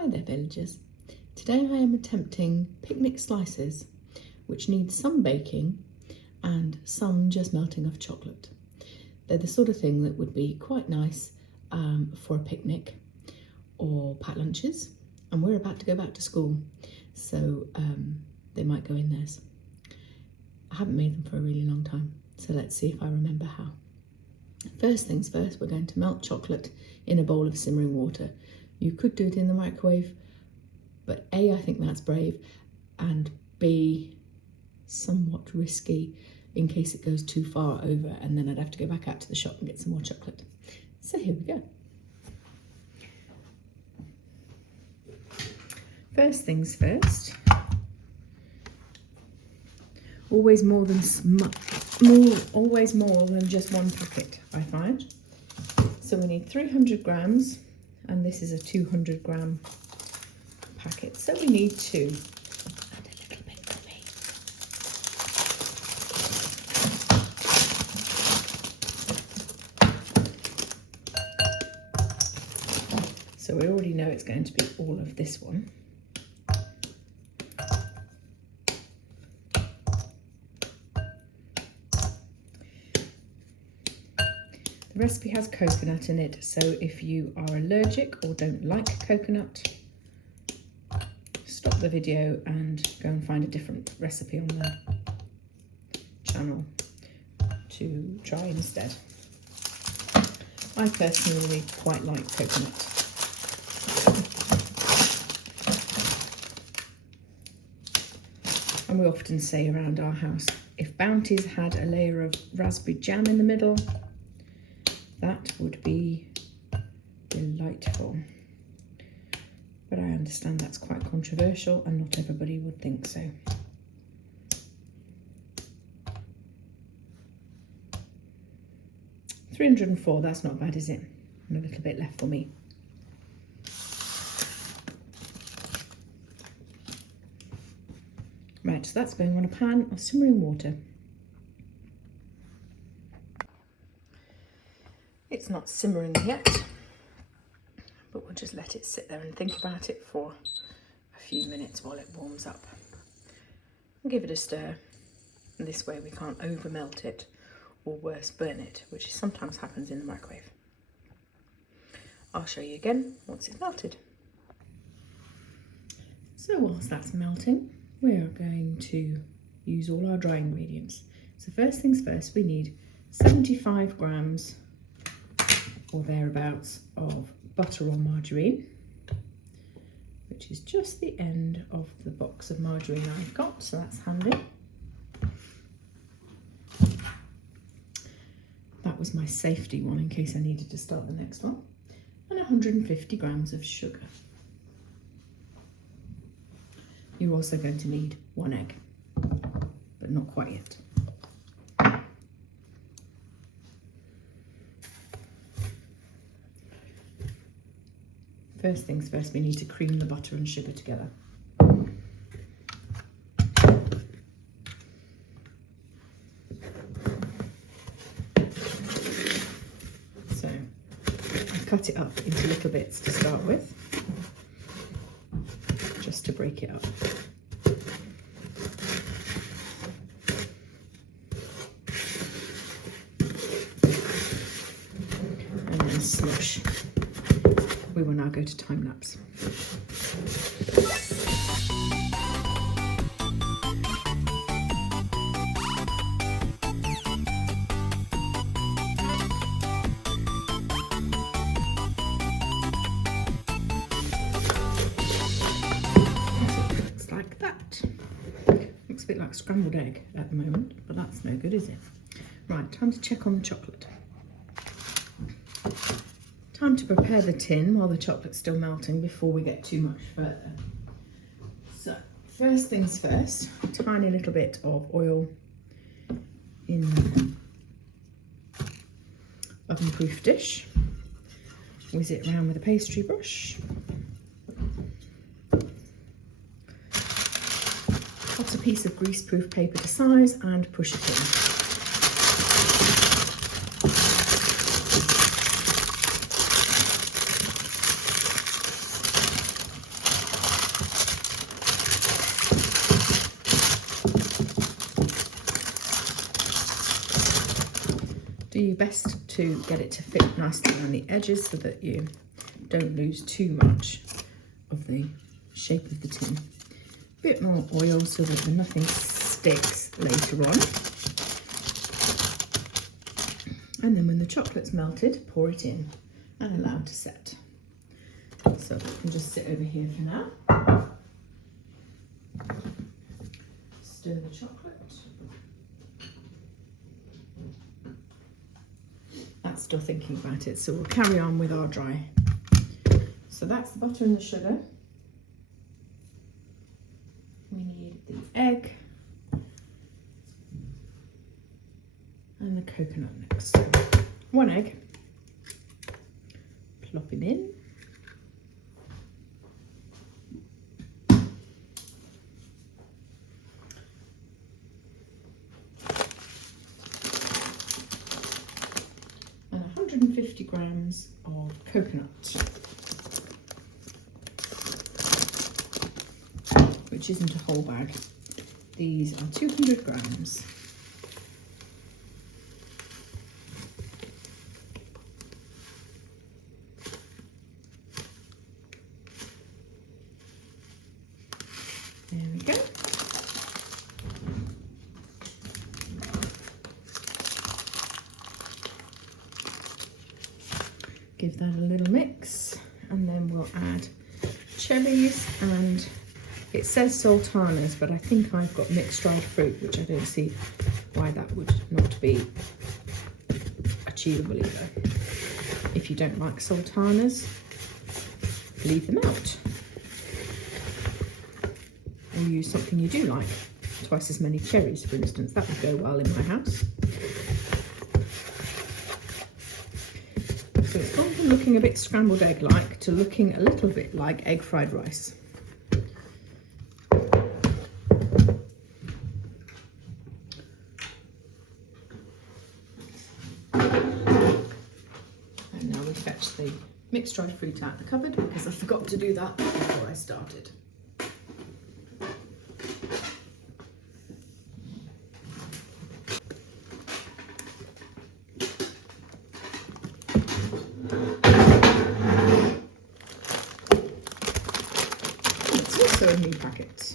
Hi there villagers. Today I am attempting picnic slices which need some baking and some just melting of chocolate. They're the sort of thing that would be quite nice for a picnic or packed lunches, and we're about to go back to school, so they might go in theirs. I haven't made them for a really long time, so let's see if I remember how. First things first, we're going to melt chocolate in a bowl of simmering water. You could do it in the microwave, but A, I think that's brave, and B, somewhat risky in case it goes too far over and then I'd have to go back out to the shop and get some more chocolate. So here we go. First things first, always more than just one packet, I find. So we need 300 grams, and this is a 200 gram packet, so we need two. Add a little bit for me. So we already know it's going to be all of this one. The recipe has coconut in it, so if you are allergic or don't like coconut, stop the video and go and find a different recipe on the channel to try instead. I personally quite like coconut. And we often say around our house, if Bounty's had a layer of raspberry jam in the middle, that would be delightful. But I understand that's quite controversial and not everybody would think so. $304, that's not bad, is it? And a little bit left for me. Right, so that's going on a pan of simmering water. It's not simmering yet, but we'll just let it sit there and think about it for a few minutes while it warms up. And give it a stir. And this way we can't over melt it or worse, burn it, which sometimes happens in the microwave. I'll show you again once it's melted. So whilst that's melting, we are going to use all our dry ingredients. So first things first, we need 75 grams or thereabouts of butter or margarine, which is just the end of the box of margarine I've got, so that's handy. That was my safety one in case I needed to start the next one. And 150 grams of sugar. You're also going to need 1 egg, but not quite yet. First things first, we need to cream the butter and sugar together. So I cut it up into little bits to start with, just to break it up. And then smush. We will now go to time lapse. Looks like that. Looks a bit like scrambled egg at the moment, but that's no good, is it? Right, time to check on the chocolate. Time to prepare the tin while the chocolate's still melting before we get too much further. So, first things first, a tiny little bit of oil in the oven-proof dish. Whiz it around with a pastry brush. Cut a piece of grease-proof paper to size and push it in. best to get it to fit nicely around the edges so that you don't lose too much of the shape of the tin. A bit more oil so that nothing sticks later on. And then when the chocolate's melted, pour it in and allow it to set. So it can just sit over here for now. Stir the chocolate. That's still thinking about it, so we'll carry on with our dry. So that's the butter and the sugar. We need the egg and the coconut next. So 1 egg, plop him in. And 150 grams of coconut, which isn't a whole bag. These are 200 grams. There we go. Give that a little mix, and then we'll add cherries, and it says sultanas, but I think I've got mixed dried fruit, which I don't see why that would not be achievable either. If you don't like sultanas, leave them out. Or use something you do like. Twice as many cherries, for instance. That would go well in my house. So it's gone from looking a bit scrambled egg-like to looking a little bit like egg fried rice. And now we fetch the mixed dried fruit out of the cupboard because I forgot to do that before I started. It's also in new packets.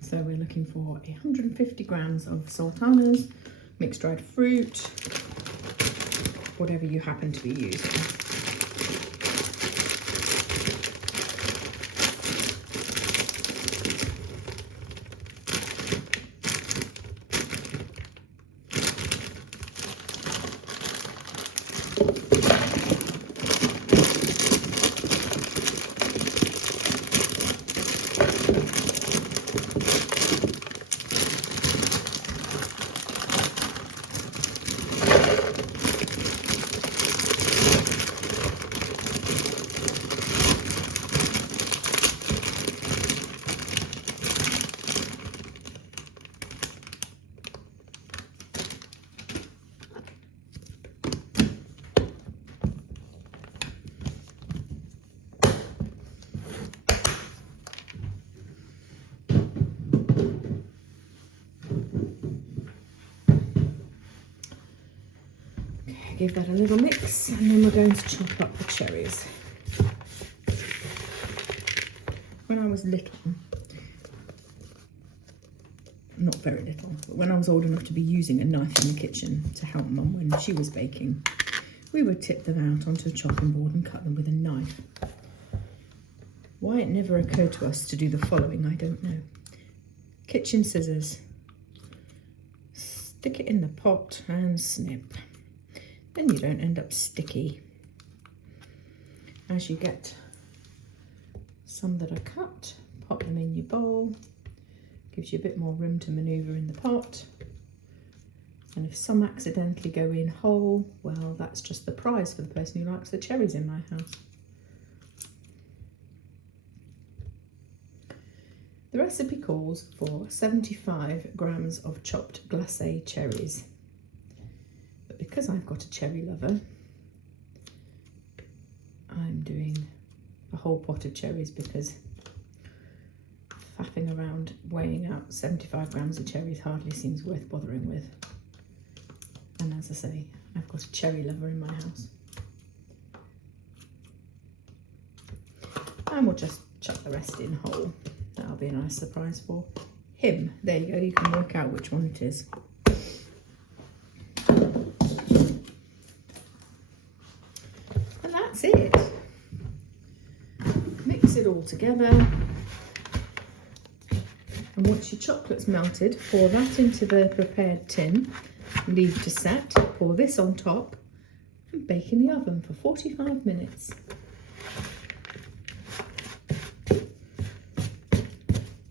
So we're looking for 150 grams of sultanas, mixed dried fruit, whatever you happen to be using. Give that a little mix, and then we're going to chop up the cherries. When I was little, not very little, but when I was old enough to be using a knife in the kitchen to help Mum when she was baking, we would tip them out onto a chopping board and cut them with a knife. Why it never occurred to us to do the following, I don't know. Kitchen scissors, stick it in the pot and snip. Then you don't end up sticky. As you get some that are cut, pop them in your bowl. Gives you a bit more room to manoeuvre in the pot. And if some accidentally go in whole, well, that's just the prize for the person who likes the cherries in my house. The recipe calls for 75 grams of chopped glacé cherries. But because I've got a cherry lover, I'm doing a whole pot of cherries because faffing around weighing out 75 grams of cherries hardly seems worth bothering with. And as I say, I've got a cherry lover in my house. And we'll just chuck the rest in whole. That'll be a nice surprise for him. There you go, you can work out which one it is. And that's it. Mix it all together. And once your chocolate's melted, pour that into the prepared tin, leave to set, pour this on top and bake in the oven for 45 minutes.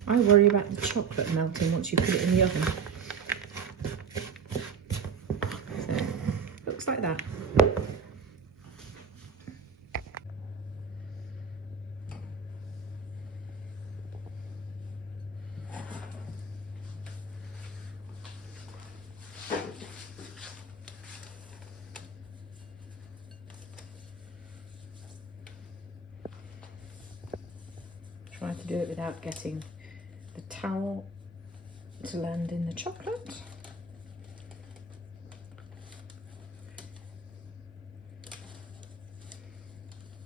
I worry about the chocolate melting once you put it in the oven. So, looks like that. Try to do it without getting the towel to land in the chocolate.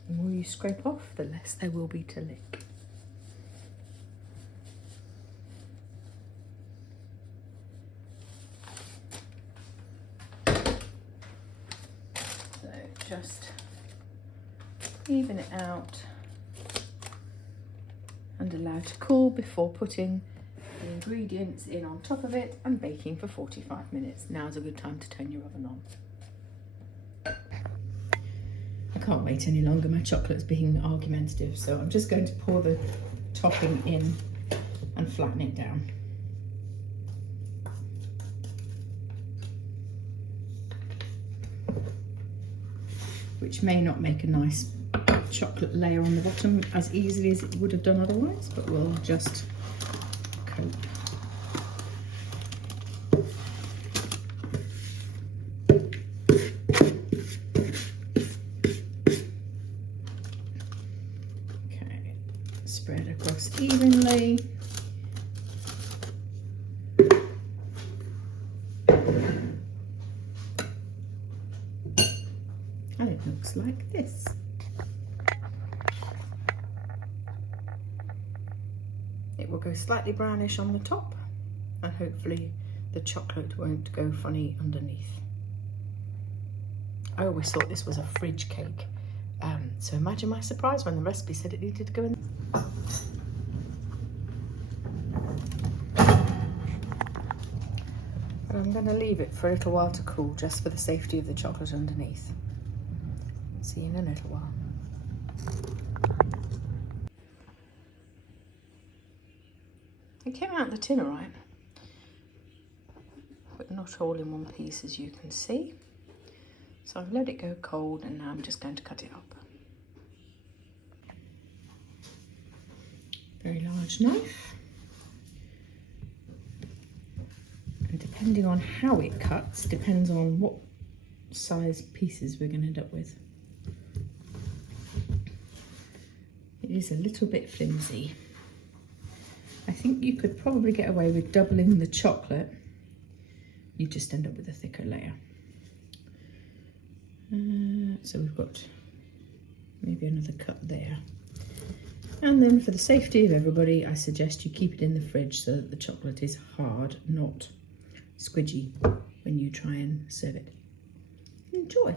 The more you scrape off, the less there will be to lick. So just even it out and allow to cool before putting the ingredients in on top of it and baking for 45 minutes. Now's a good time to turn your oven on. I can't wait any longer, my chocolate's being argumentative, so I'm just going to pour the topping in and flatten it down. Which may not make a nice chocolate layer on the bottom as easily as it would have done otherwise, but we'll just cope. Okay, spread across evenly. And it looks like this. It will go slightly brownish on the top and hopefully the chocolate won't go funny underneath. I always thought this was a fridge cake, so imagine my surprise when the recipe said it needed to go in. But I'm going to leave it for a little while to cool just for the safety of the chocolate underneath. See you in a little while. It came out of the tin all right, but not all in one piece as you can see. So I've let it go cold and now I'm just going to cut it up. Very large knife. And depending on how it cuts, depends on what size pieces we're going to end up with. It is a little bit flimsy. I think you could probably get away with doubling the chocolate. You just end up with a thicker layer. So we've got maybe another cut there. And then for the safety of everybody, I suggest you keep it in the fridge so that the chocolate is hard, not squidgy when you try and serve it. Enjoy.